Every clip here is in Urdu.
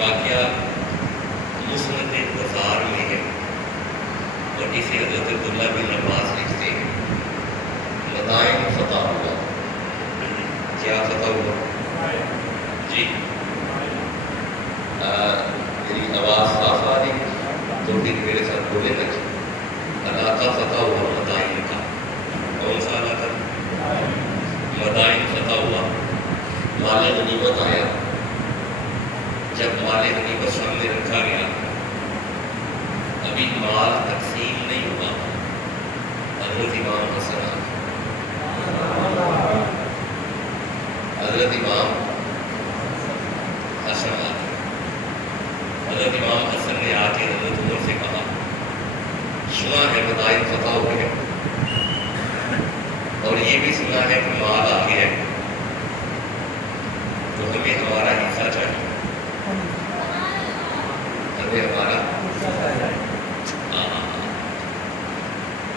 واقعہ مسند بازار میں ہے اور اسے حضرت عبداللہ بن عباس لکھتے ہیں مدائن فتح ہوا. کیا فتح ہوا جی؟ میری آواز صاف آ رہی تو پھر میرے ساتھ بولے نا جی. علاقہ فتح ہوا مدائن کا. کون سا علاقہ؟ مدائن فتح ہوا. مال غنیمت آیا. جب مال غنیمت سامنے رکھا گیا ابھی مال تقسیم نہیں ہوا. حضرت امام حسن حضرت امام حسن نے آ کے حضرت عمر سے کہا سنا ہے مدائن فتح ہو گئے اور یہ بھی سنا ہے کہ مال آ گیا ہے تو ہمیں ہمارا حصہ چاہیے. ہمیں ہمارا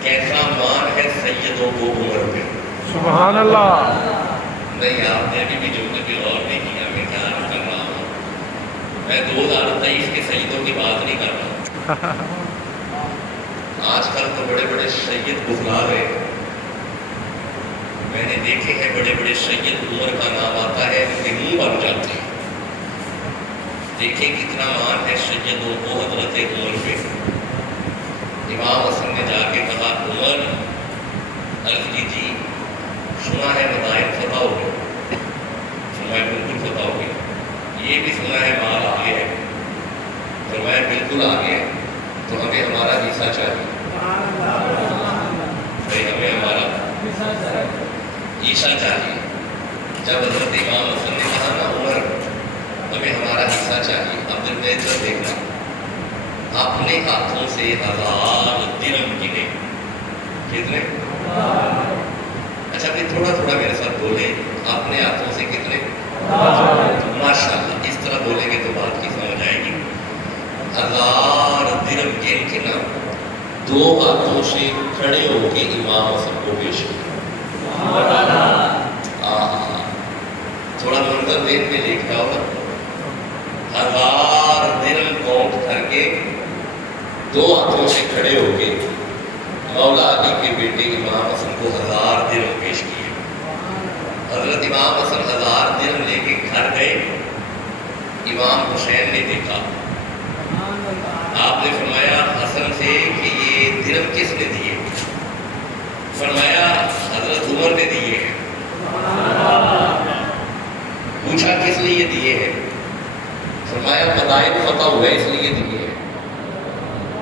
کیسا مان ہے سیدوں کو عمر پہ. سبحان اللہ. نہیں آپ نے ابھی بھی جملے پہ غور نہیں کیا. میں کیا کر رہا ہوں؟ میں 2023 کے سیدوں کی بات نہیں کر رہا. آج کل تو بڑے بڑے سید بخلا رہے. میں نے دیکھے ہیں بڑے بڑے سید عمر کا نام آتا ہے ان کے منہ بن جاتے ہیں. دیکھیں کتنا مان ہے سیدوں کو حضرت عمر پہ. امام حسن نے جا کے کہا عمر عرض کیجیے سنا ہے مدائن فتح ہو گئے. فرمایا بالکل فتح ہو گیا. یہ بھی سنا ہے مال آ گیا ہے. فرمایا بالکل آ گیا ہے تو ہمیں ہمارا حصہ چاہیے. ہمیں ہمارا حصہ چاہیے. جب حضرت امام حسن نے کہا نا عمر ہمیں ہمارا حصہ چاہیے. اب دل میں ادھر دیکھنا اپنے ہاتھوں سے 1000 درہم گنے. کتنے؟ اچھا پھر تھوڑا تھوڑا میرے ساتھ بولے. اپنے ہاتھوں سے کتنے؟ ماشاء اللہ. اس طرح بولیں گے تو بات کی سمجھ آئے گی. 1000 درہم گن کے نا 2 ہاتھوں سے کھڑے ہو کے امام حسن کو پیش کیا. تھوڑا منظر دیر میں دیکھتا ہوگا. 1000 درہم کاؤنٹ کر کے 2 ہاتھوں سے کھڑے ہو کے مولا علی کے بیٹے امام حسن کو 1000 درہم پیش کیے. حضرت امام حسن 1000 درہم لے کے گھر گئے. امام حسین نے دیکھا. آپ نے فرمایا حسن سے کہ یہ درہم کس نے دیے؟ فرمایا حضرت عمر نے دیے ہیں. پوچھا کس لیے دیے ہیں؟ فرمایا مدائن فتح ہوا اس لیے دیے ہیں.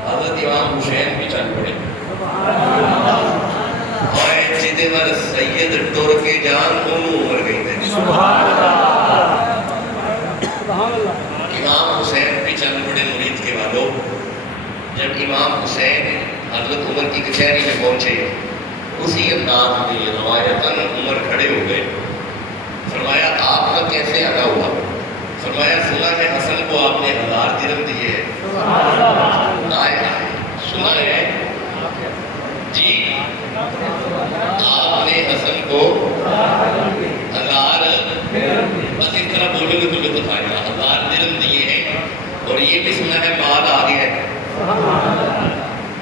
حضرت امام حسین بھی چل پڑے. جدر سید ٹور کے جان انہوں عمر گئی تھے. امام حسین بھی چل پڑے مرید کے والوں. جب امام حسین حضرت عمر کی کچہری میں پہنچے اسی انداز میں روایتاً عمر کھڑے ہو گئے. فرمایا آپ کا کیسے ادا ہوا؟ فرمایا سنا ہے حسن کو آپ نے 1000 درہم دیے ہیں. سنا ہے جی آپ نے حسن کو 1000 بس اس طرح بولے گے تو بتائے گا 1000 درہم دیے ہیں اور یہ بھی سنا ہے مال آ گیا ہے.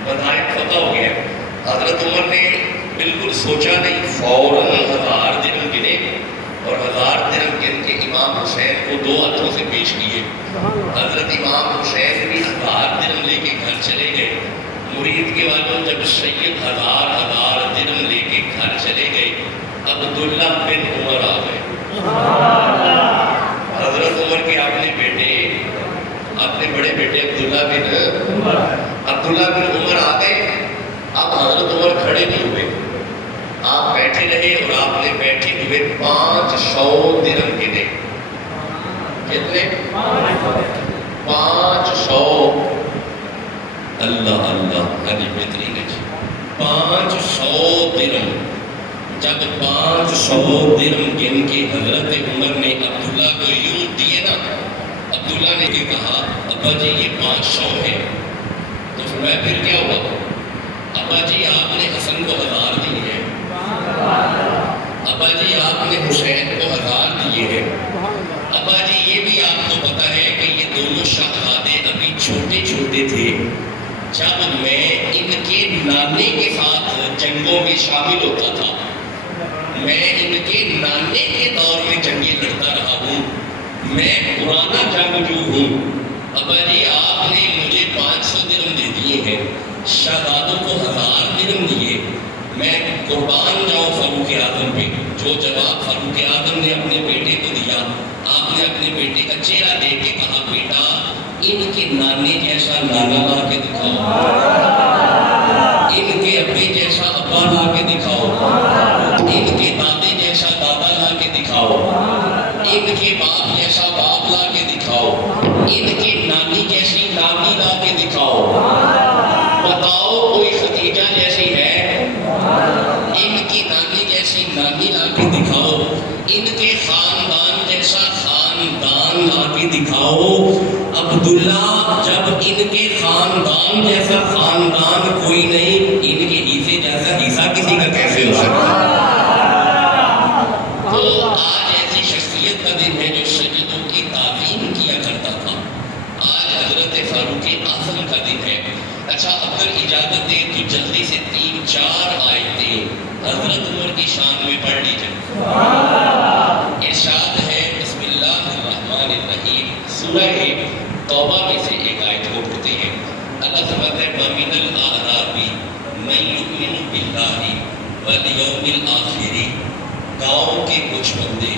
مدائن فتح ہو گیا. حضرت عمر نے بالکل سوچا نہیں فوراً 1000 درہم گنے اور 1000 درہم گن کے امام حسین کو 2 ہاتھوں سے پیش کیے. حضرت امام حسین بھی 1000 درہم لے کے گھر چلے گئے. مرید کے والوں جب سید 1000 درہم لے کے گھر چلے گئے عبداللہ بن عمر آ گئے. حضرت عمر کے اپنے بیٹے اپنے بڑے بیٹے عبداللہ بن عمر آ گئے. اب حضرت عمر کھڑے نہیں ہوئے. آپ بیٹھے رہے اور آپ نے بیٹھے ہوئے 500 درہم گنے. کتنے؟ 500. اللہ اللہ علی بہترین ہے جی. 500 درہم. جب 500 درہم گن کے حضرت عمر نے عبداللہ کو یوں دیے نا عبداللہ نے کہ کہا ابا جی یہ 500 ہے. تو فرمایا پھر کیا ہوا؟ ابا جی آپ نے حسن کو 1000 دیے ہیں. ابا جی آپ نے حسین کو 1000 دیے ہیں. ابا جی یہ بھی آپ کو پتا ہے کہ یہ دونوں لکھتے تھے جب میں ان کے نانے کے ساتھ جنگوں میں شامل ہوتا تھا، میں ان کے نانے کے دور میں جنگیں لڑتا رہا ہوں، میں پرانا جنگجو ہوں، ابا جی آپ نے مجھے 500 درہم دے دیے ہیں، شہزادوں کو 1000 درہم دیے، میں قربان جاؤں فاروق اعظم پہ۔ جو جواب فاروق اعظم نے اپنے بیٹے کو دیا، آپ نے اپنے بیٹے کا چہرہ دیکھ کے کہا بیٹا ان کے نانے جیسا نانا لا کے دکھاؤ، ان کے ابے جیسا ابا لا کے دکھاؤ، ان کے دادے جیسا دادا لا کے دکھاؤ، ان کے باپ جیسا باپ لا کے دکھاؤ، ان کے نانی جیسی نانی لا کے دکھاؤ، بتاؤ کوئی ختیجہ جیسی ہے، ان کی نانی جیسی نانی لا کے دکھاؤ، ان کے خاندان جیسا خاندان لا کے دکھاؤ۔ عبداللہ جب ان کے خاندان جیسا خاندان کوئی نہیں، ان کے حصے جیسا حصہ کسی کا کیسے ہو سکتا؟ تو آج ایسی شخصیت کا دن ہے جو سجدوں کی تعظیم کیا کرتا تھا، آج حضرت فاروق اعظم کا دن ہے۔ اچھا اگر اجازت دے تو جلدی سے 3-4 آیتیں حضرت عمر کی شان میں پڑھ لی جائے۔ ارشاد ہے بسم اللہ الرحمن الرحیم، سورہ توبہ میں سے ایک آیت کو پڑھتے ہیں۔ اللہ فرماتا ہے وَمِنَ الْأَعْرَابِ مَن يُؤْمِنُ بِاللَّهِ وَالْيَوْمِ الْآخِرِ، گاؤں کے کچھ بندے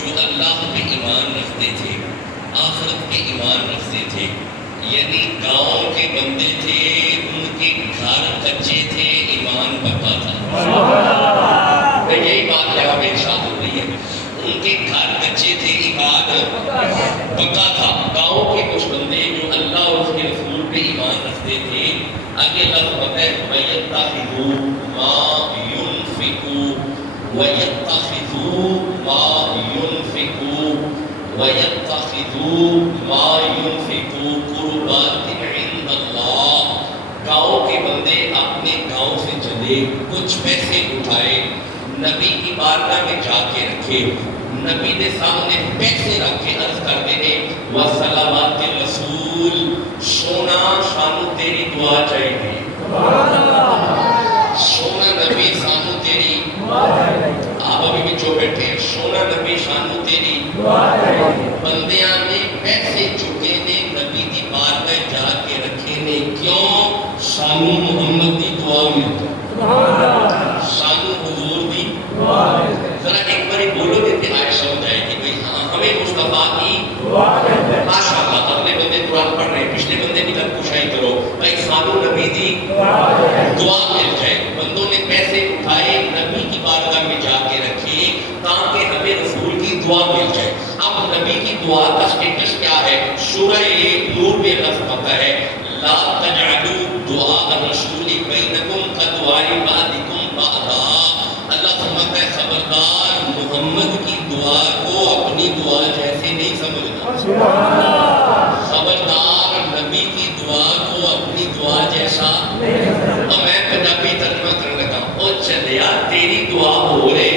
جو اللہ پہ ایمان رکھتے تھے، آخرت پہ ایمان رکھتے تھے، یعنی گاؤں کے بندے تھے، ان کے گھر کچے تھے، ایمان پکا تھا۔ یہی بات یہاں پہ ارشاد ہو رہی ہے، ان کے گھر کچے تھے، ایمان پکا تھا۔ گاؤں کے کچھ بندے جو اللہ اور اس کے رسول پہ ایمان رکھتے تھے، آگے اللہ فرماتا ہے وَيَتَّخِذُوا مَا يُنْفِقُوا وَيَتَّخِذُوا مَا يُنْفِقُوا وَيَتَّخِذُوا مَا يُنْفِقُوا قُرُبَاتٍ عِنْدَ اللَّهِ، گاؤں کے بندے اپنے گاؤں سے چلے، کچھ پیسے اٹھائے، نبی کی بارگاہ میں جا کے رکھے، نبی نے سامنے پیسے رکھ کے عرض کرتے ہیں وَصَلَوَاتِ الرَّسُولِ، سونا سانو تیری دعا چاہیے، سونا نبی سانو تیری، آپ ابھی بھی جو بیٹھے ہیں، سونا نبی سانو تیری، بندیاں نے پیسے چکے نے نبی دی بارگاہ جا کے رکھے نے، کیوں؟ سانو محمد دی دعا ملتا، سانو حضور دی، ذرا ایک باری بولو گے کہ آئے سمجھ آئے کہ بھئی ہاں ہمیں مصطفیٰ کی ماشاءاللہ، اگلے بندے قرآن پڑھ رہے ہیں، پچھلے بندے بھی تک پوچھائی کرو بھائی سانو نبی دی دعا مل جائے۔ بندوں نے پیسے اٹھائے، نبی کی بارگاہ میں جا کے رکھے تاکہ ہمیں رسول کی دعا مل جائے۔ اب نبی کی دعا کا سٹیٹس کیا ہے؟ سورہ نور میں لفظ پتا ہے لا تجعلوا دعاء الرسول بینکم کدعاء بعضکم بعضا، اللہ فرماتا ہے خبردار محمد کی دعا کو اپنی دعا جیسے نہیں سمجھنا، خبردار نبی کی دعا کو اپنی دعا جیسا۔ اور میں پنجابی ترجمہ کرنے لگا، او چلیا تیری دعا ہو رہے،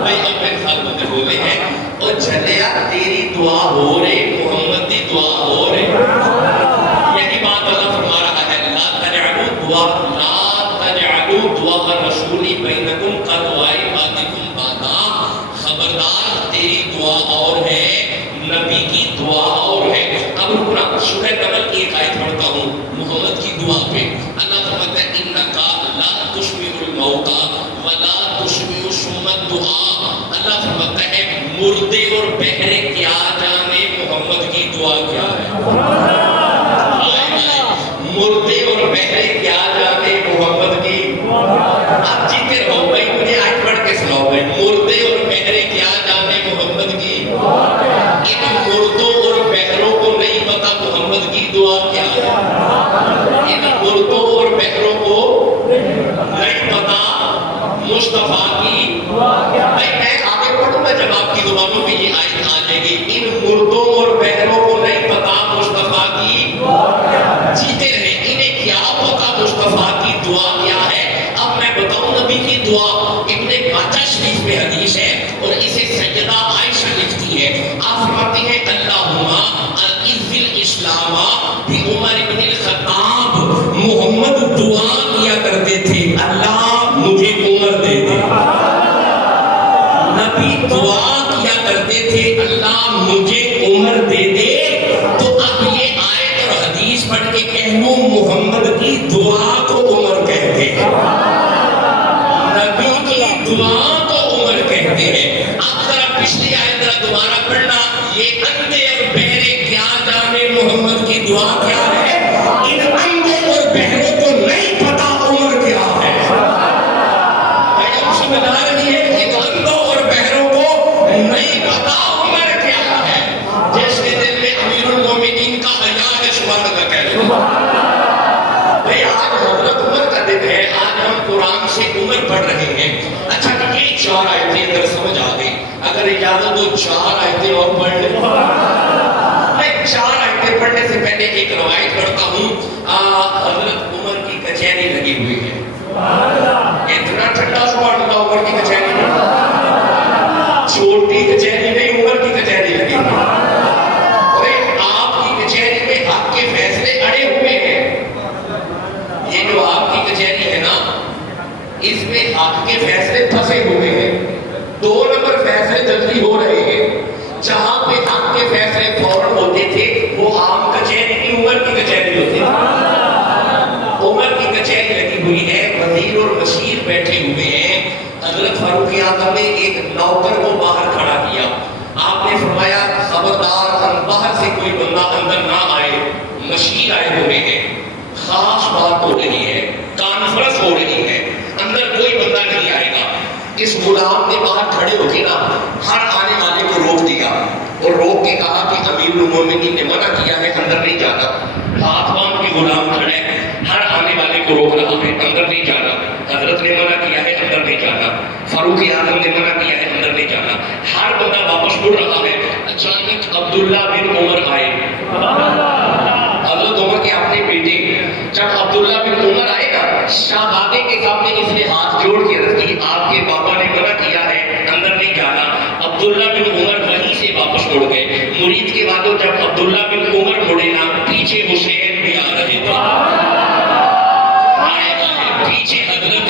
بھائی اب میرے ساتھ بندے بولے ہیں او چلیا تیری دعا ہو رہے، محمد کی دعا ہو رہے، یہی بات اللہ فرما رہا ہے لا تجعلوا دعاء الرسول بینکم کدعاء بعضکم بعضا، خبردار تیری دعا اور ہے، نبی کی دعا اور ہے۔ اب رکنا، سورہ نمل کی ایک آیت پڑھتا ہوں محمد کی دعا پہ، اللہ فرماتا ہے انکا لا تسمع الموتى ولا تسمع صم الدعاء، اللہ فرماتا ہے مردے اور بہرے کیا جانے محمد کی دعا کیا ہے، مردے اور بہرے کیا جانے محمد کی، آپ جیتے رہو بھائی، مجھے آج پڑھ کے سناؤ بھائی، مردے اور بہرے کیا جانے محمد کی، ان مردوں اور بہروں کو نہیں پتا محمد کی دعا کیا ہے، ان مردوں اور بہروں کو نہیں پتا مصطفیٰ کی بھائی، میں آگے پڑھوں گا جب آپ کی زبانوں میں یہ آیت آ جائے گی، ان مردوں اور بہروں کو نہیں پتا مصطفیٰ کی، جیتے رہے انہیں کیا پتا مصطفیٰ کی دعا کیا ہے۔ اب میں بتاؤں نبی کی دعا، ابن ماجہ شریف میں حدیث ہے اور اسے سیدہ عائشہ لکھتی ہے، آپ فرماتی ہیں اللہم اعز الاسلام مجھے عمر دے دے تو اب یہ آیت اور حدیث پڑھ کے کہہ لوں محمد کی دعا کو عمر کہتے ہیں، نبی کی دعا کو عمر کہتے ہیں۔ اب ذرا پچھلی آیت ذرا دوبارہ پڑھنا، یہ اندھے اور بہرے کیا جانے محمد کی دعا کیا ہے، ان اندھے اور بہرے کو نہیں پتا عمر کیا ہے۔ سمجھ آ رہی ہے؟ ان اندھوں اور بہروں کو نہیں پتا عمر کیا ہے۔ جس کے دل میں امیر المومنین کا حیا ہے سبحان اللہ کہہ لو۔ بھئی آج حضرت عمر کا دن ہے، آج ہم قرآن سے عمر پڑھ رہے ہیں۔ اچھا یہ 4 آیتیں اگر سمجھ آ گئی، اگر اجازت ہو 4 آیتیں اور پڑھ لیں۔ میں 4 آیتیں پڑھنے سے پہلے ایک روایت پڑھتا ہوں۔ حضرت عمر کی کچہری لگی ہوئی ہے، اتنا ٹھنڈا سبحان اللہ عمر کی کچہری میں، چھوٹی کچہری نہیں عمر کی کچہری لگی ہوئی ہے۔ آپ کی کچہری میں حق کے فیصلے اڑے ہوئے ہیں۔ یہ جو آپ کی کچہری ہے نا، اس میں حق کے فیصلے پھنسے ہوئے ہیں۔ 2 نمبر فیصلے جلدی ہو رہے ہیں۔ جہاں پہ حق کے فیصلے فوراً ہوتے تھے وہ عام کچہری کی عمر کی کچہری ہوتی تھی۔ عمر کی کچہری لگی ہوئی ہے، وزیر اور مشیر بیٹھے ہوئے ہیں۔ حضرت فاروق اعظم نے ایک نوکر کو باہر کھڑا کیا، آپ نے فرمایا خبردار باہر سے کوئی بندہ اندر نہ آئے، مشیر آئے ہوئے ہیں، خاص بات ہو رہی ہے، کانفرنس ہو رہی ہے، اندر کوئی بندہ نہیں آئے گا۔ اس غلام نے باہر کھڑے ہو کے نا ہر آنے والے کو روک دیا اور روک کے کہا کہ امیر المومنین نے منع کیا ہے اندر نہیں جانا۔ ہاتھ باندھ کے غلام کھڑے، ہر آنے والے کو روک رہا ہے اندر نہیں جانا۔ حضرت نے منع کیا ہے اندر نہیں جانا، فاروق اعظم نے منع کیا ہے اندر نہیں جانا، ہر بندہ واپس مڑ رہا ہے۔ اچانک عبداللہ بن عمر آئے، حضرت عمر کے اپنے بیٹے۔ جب عبداللہ بن عمر آئے نا، شہزادے کے سامنے اس نے ہاتھ جوڑ کے رکھ دی، آپ کے بابا نے منع کیا ہے اندر نہیں جانا۔ عبداللہ بن عمر وہیں سے واپس مڑ گئے۔ مرید کے بعد جب عبداللہ بن عمر مڑے نا، پیچھے حسین بھی آ رہے تھے، پیچھے حضرت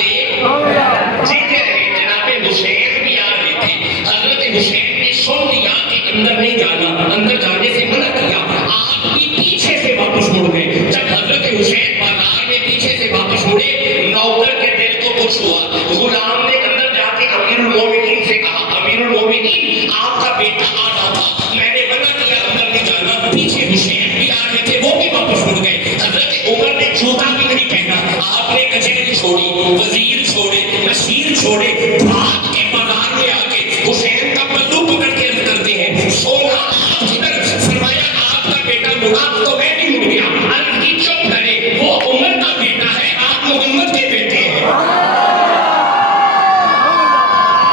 جیتے رہے جناب حسین بھی آ رہے تھے۔ حضرت حسین نے سن لیا کہ اندر نہیں جانا، اندر جانے سے منع کیا، آپ بھی پیچھے سے واپس مڑ گئے۔ جب حضرت حسین بازار میں پیچھے سے واپس مڑے، نوکر کے دل کو کچھ ہوا، غلام نے اندر جا کے امیر المومنین سے کہا امیر المومنین آپ کا بیٹا آ رہا تھا، میں نے منع کیا اندر نہیں جانا، پیچھے حسین بھی آ رہے تھے وہ بھی واپس مڑ گئے۔ حضرت عمر نے جوتا بھی نہیں پہنا، آپ نے کچہری چھوڑی، وزیر چھوڑے، مشیر چھوڑے، بھاگ کے بازار میں آ کے حسین کا پلو پکڑ کے کرتے ہیں، سونا آپ جدھر، فرمایا آپ کا بیٹا مڑا تو میں بھی مڑ گیا۔ عرض کی چپ کرے، وہ عمر کا بیٹا ہے، آپ محمد کے بیٹے ہیں۔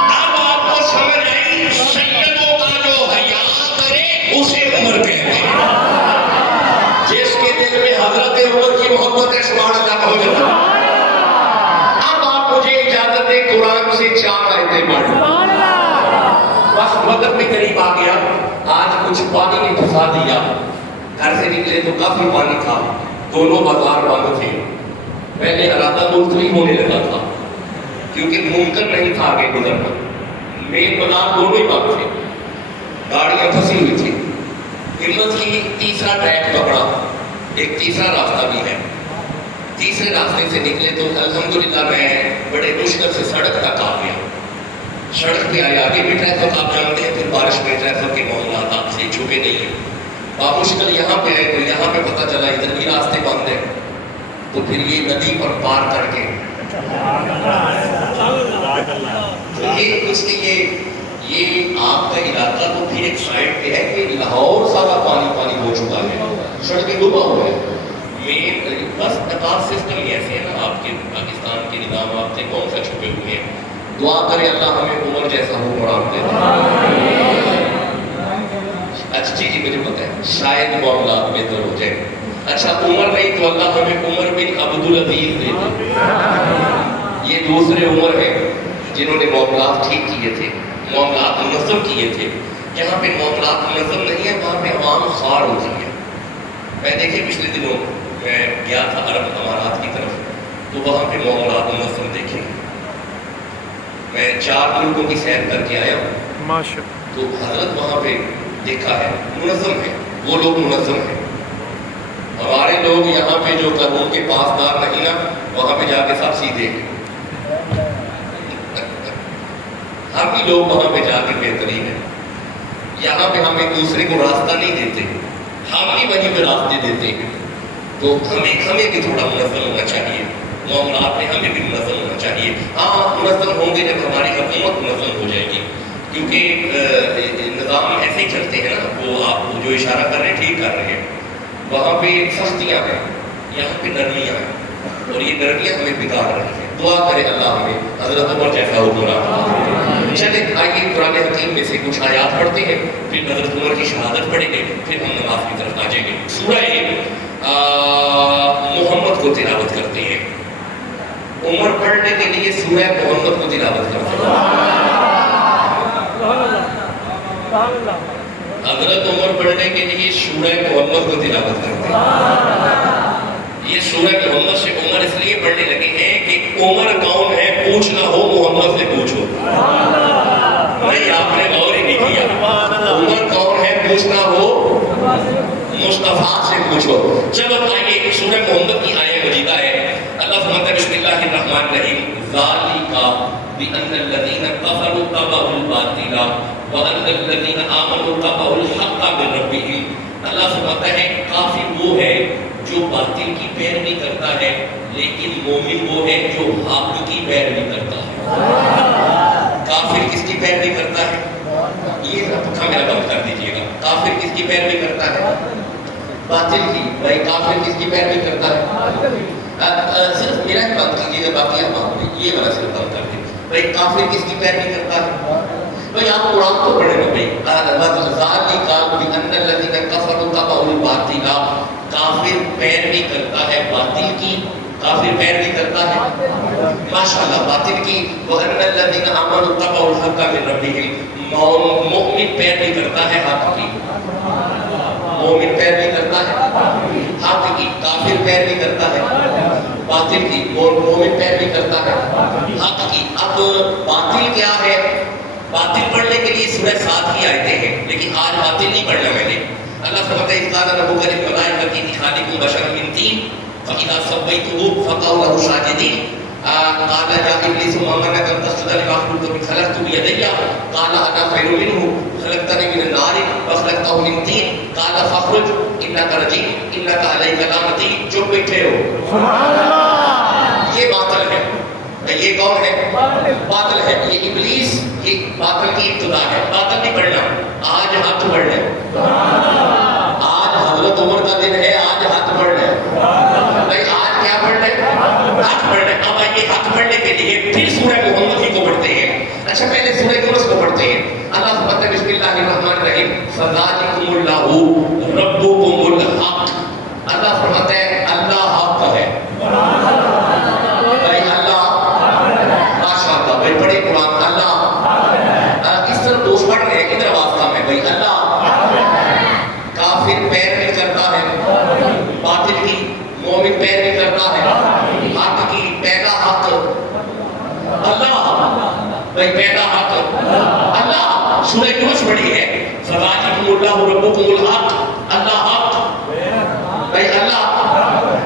اب آپ کو سمجھ آئی، سیدوں کا جو حیا کرے اسے عمر کہتے ہیں۔ جس کے دل میں حضرت عمر کی محبت ہے سبحان اللہ ہو جاتا۔ اب آپ مجھے اجازت دیں قرآن سے 4 آیتیں پڑھ، بس مدد میں قریب آ گیا۔ آج کچھ پانی نے پھنسا دیا، گھر سے نکلے تو کافی پانی تھا، دونوں بازار بند تھے۔ پہلے ارادہ ملتوی ہونے لگا تھا کیونکہ ممکن نہیں تھا آگے گزرنا، مین بازار دونوں ہی بند تھے، گاڑیاں پھنسی ہوئی تھی۔ ہمت کی تیسرا ٹریک پکڑا، ایک تیسرا راستہ بھی ہے، تیسرے راستے سے نکلے تو الحمدللہ میں بڑے مشکل سے سڑک تک آ گیا۔ سڑک پہ آئے، آگے بھی ٹریفک آپ جانتے ہیں، پھر بارش میں ٹریفک کے معاملات آپ سے چھپے نہیں ہیں۔ بامشکل یہاں پہ آئے تو یہاں پہ پتہ چلا ادھر بھی راستے بند ہیں، تو پھر یہ ندی پر پار کر کے یہ آپ کا علاقہ تو پھر ایک سائڈ پہ ہے کہ لاہور سارا پانی پانی ہو چکا ہے، سڑکیں ڈوبا ہوا ہے۔ مین بس نکاس سسٹم ہی ایسے ہے نا، آپ کے پاکستان کے نظام آپ سے کون سا چھپے ہوئے ہیں۔ دعا کرے اللہ ہمیں عمر جیسا ہو قرآن دے۔ اچھا جی مجھے پتہ ہے شاید معاملات بہتر ہو جائے۔ اچھا عمر نہیں تو اللہ ہمیں عمر بن عبدالعزیز دے دے۔ یہ دوسرے عمر ہیں جنہوں نے معاملات ٹھیک کیے تھے، معاملات منظم کیے تھے۔ جہاں پہ معاملات منظم نہیں ہے وہاں پہ عوام خوار ہوتی ہے۔ میں دیکھے پچھلے دنوں میں گیا تھا عرب امارات کی طرف، تو وہاں پہ معاملات منظم دیکھے۔ میں 4 ملکوں کی سیر کر کے آیا ہوں، تو حضرت وہاں پہ دیکھا ہے، منظم ہے، وہ لوگ منظم ہیں. ہمارے لوگ یہاں پہ جو قانون کے پاسدار نہیں نا، وہاں پہ جا کے سب سیدھے ہیں. ہم بھی لوگ وہاں پہ جا کے بہترین ہیں. یہاں پہ ہم ایک دوسرے کو راستہ نہیں دیتے، ہم بھی وہیں پہ راستے دیتے ہیں. تو ہمیں بھی تھوڑا منظم ہونا چاہیے، معاملات میں ہمیں بھی منظم ہونا چاہیے. ہاں منظم ہوں گے جب ہماری حکومت منظم ہو جائے گی، کیونکہ نظام ایسے ہی چلتے ہیں نا. وہ آپ جو اشارہ کر رہے ہیں ٹھیک کر رہے ہیں. وہاں پہ سختیاں ہیں، یہاں پہ نرمیاں ہیں، اور یہ نرمیاں ہمیں بگاڑ رہی ہیں. دعا کرے اللہ ہمیں حضرت عمر جیسا حکمران. چلے آئیے قرآن حکیم میں سے کچھ آیات پڑھتے ہیں، پھر حضرت عمر کی شہادت پڑھیں گے، پھر ہم نماز کی طرف آ جائیں گے. سورہ محمد کو تلاوت کرتے ہیں. عمر پڑھنے کے لیے سورہ محمد کو تلاوت کرتے ہیں. حضرت عمر پڑھنے کے لیے سورہ محمد کو تلاوت کرتے ہیں. یہ سورہ محمد سے عمر اس لیے پڑھنے لگے ہیں کہ عمر کون ہے پوچھنا ہو محمد سے پوچھو. نہیں آپ نے غور ہی نہیں کیا. عمر کون ہے پوچھنا ہو مصطفیٰ سے پوچھو. چلو آئیے سورہ محمد کی آیت مجیدہ ہے. اللہ فرماتا ہے بسم اللہ الرحمن الرحیم ذالک بأن الذین کفروا تبعوا الباطل وأن الذین آمنوا تبعوا الحق من ربهم. اللہ فرماتا ہے کافر وہ ہے جو باطل کی پیروی کرتا ہے، لیکن مومن وہ ہے جو حق کی پیروی کرتا ہے. کافر کس کی پیروی کرتا ہے؟ یہ پکا میرا بند کر دیجیے گا. کافر کس کی پیروی کرتا ہے؟ باطل کی. بھائی کافر کس کی پیروی کرتا ہے؟ صرف میرا ہی بند کیجیے گا، باقی آپ بات نہیں، یہ والا صرف بند کر دیں. بھائی کافر کس کی پیروی کرتا ہے؟ بھائی آپ قرآن تو پڑھیں گے. بھائی کافر پیروی کرتا ہے باطل کی. کافر پیروی کرتا ہے ماشاءاللہ باطل کی. وَأَنَّ الَّذِينَ آمَنُوا اتَّبَعُوا الْحَقَّ مِن رَّبِّهِمْ. مومن پیروی کرتا ہے حق کی. مومن پیروی کرتا ہے حق کی. کافر پیروی کرتا ہے باطل کی. مومن پیروی کرتا ہے حق کی. اب باطل کیا ہے؟ باطل پڑھنے کے لیے سورہ 7 کی آیتیں ہیں، لیکن آج باطل نہیں پڑھنا میں نے. اللہ فرماتا ہے اذ قال ربک للملائکۃ انی خالق بشرا من طین فاذا سویته فقعوا له ساجدین. قال یا ابلیس ما منعک ان تسجد لما خلقت بیدی؟ قال انا خیر منه خلقتنی من النار وخلقته من طین. قال فاخرج انک رجیم انک علیک لعنتی. جو بیٹھے ہو سبحان اللہ. یہ باطل ہے. یہ کون ہے؟ باطل ہے. یہ ابلیس. یہ باطل کی ابتدا ہے. باطل نہیں پڑھنا. آج ہاتھ بڑھ لیں. آج حضرت عمر کا دن ہے. آج ہاتھ بڑھ لیں. بھائی آج کیا پڑھ لیں؟ ہاتھ بڑھ لیں. اب آئیے ہاتھ بڑھنے کے لیے پھر سورہ محمد ہی کو پڑھتے ہیں. اچھا پہلے سورہ یونس کو پڑھتے ہیں. اللہ فرماتا ہے بسم اللہ الرحمن الرحیم فذالکم اللہ ربکم الحق. اللہ فرماتا ہے اللہ حق ہے. بھائی اللہ ماشاءاللہ. بھائی پڑھے قرآن. اللہ اس طرح دوست پڑھ رہے ہیں ادھر آواز کم ہے. بھائی اللہ کافر پیروی کرتا ہے باطل کی. مومن پیروی کرتا ہے حق کی. پہلا حق اللہ. بھائی پہلا حق اللہ. سورہ یونس پڑھی ہے فذالکم اللہ ربکم الحق. اللہ حق. بھائی اللہ.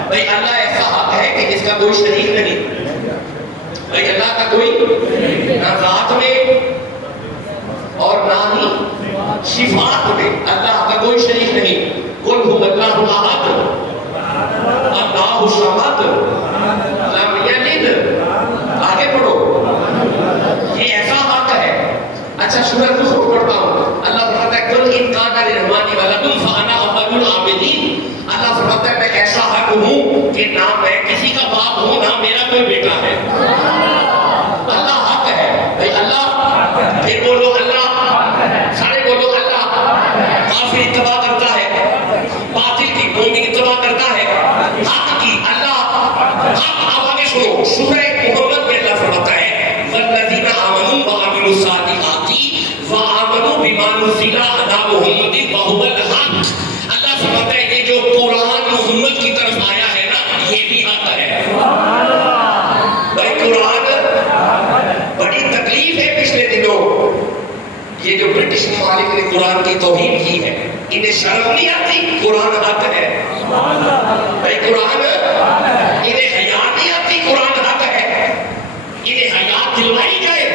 بھائی اللہ ایسا حق ہے کہ جس کا کوئی شریک نہیں. بھائی اللہ کا کوئی نہ ذات میں اور نہ ہی صفات میں اللہ کا کوئی شریک نہیں. قل هو اللہ احد اللہ الصمد لم یلد. آگے پڑھو. یہ ایسا حق ہے. اچھا سورہ زخرف پڑھتا ہوں. اللہ فرماتا ہے قل ان کان للرحمن ولد فانا اول العابدین. اللہ فرماتا ہے میں ایسا حق ہوں کہ نہ میں کسی کا باپ ہوں نہ میرا کوئی بیٹا ہے. اللہ حق ہے. بھائی اللہ. پھر بولو اللہ. سارے بولو اللہ. کافر اتباع کرتا ہے باطل کی. مومن اتباع کرتا ہے حق کی. اللہ حق. اب آگے سنو سورہ محمد میں اللہ فرماتا ہے والذین آمنوا وعملوا الصالحات وآمنوا بما نزل علی محمد وهو الحق. اللہ فرماتا ہے یہ جو قرآن محمد کی طرف آیا ہے نا یہ بھی حق ہے. بھائی قرآن بڑی تکلیف ہے پچھلے دنوں. یہ جو برٹش ممالک نے قرآن کی توہین کی انہیں شرم نہیں آتی؟ قرآن حق ہے بھائی، قرآن انہیں حیا نہیں آتی؟ قرآن حق ہے، انہیں حیا دلوائی جائے،